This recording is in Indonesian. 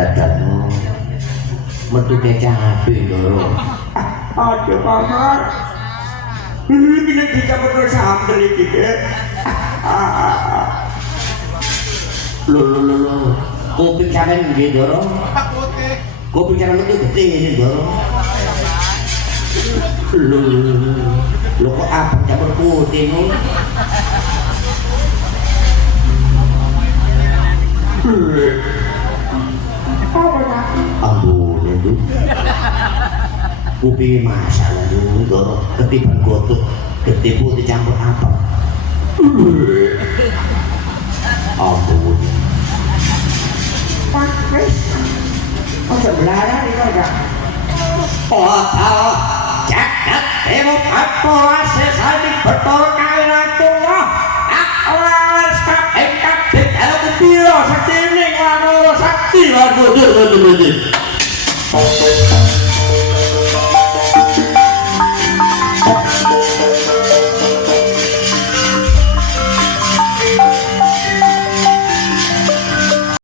dadanmu metu kecapi lho. Aduh paman. Ini kita berdua sambel iki. Lho. Kopi sampean nggih, Doro? Kopi sampean metu gede ini, Doro. Lho kok apa campur putih nu? Ampun itu. Kopi masalah dulu, Doro. Ketiban gotok, gede putih campur apa? Ampun. Pakai. Oh sebelah ini enggak. Oh, jagat dewa apa sesali betul kalian awas kabeh kabeh kalau kepiro sakti ini sakti lah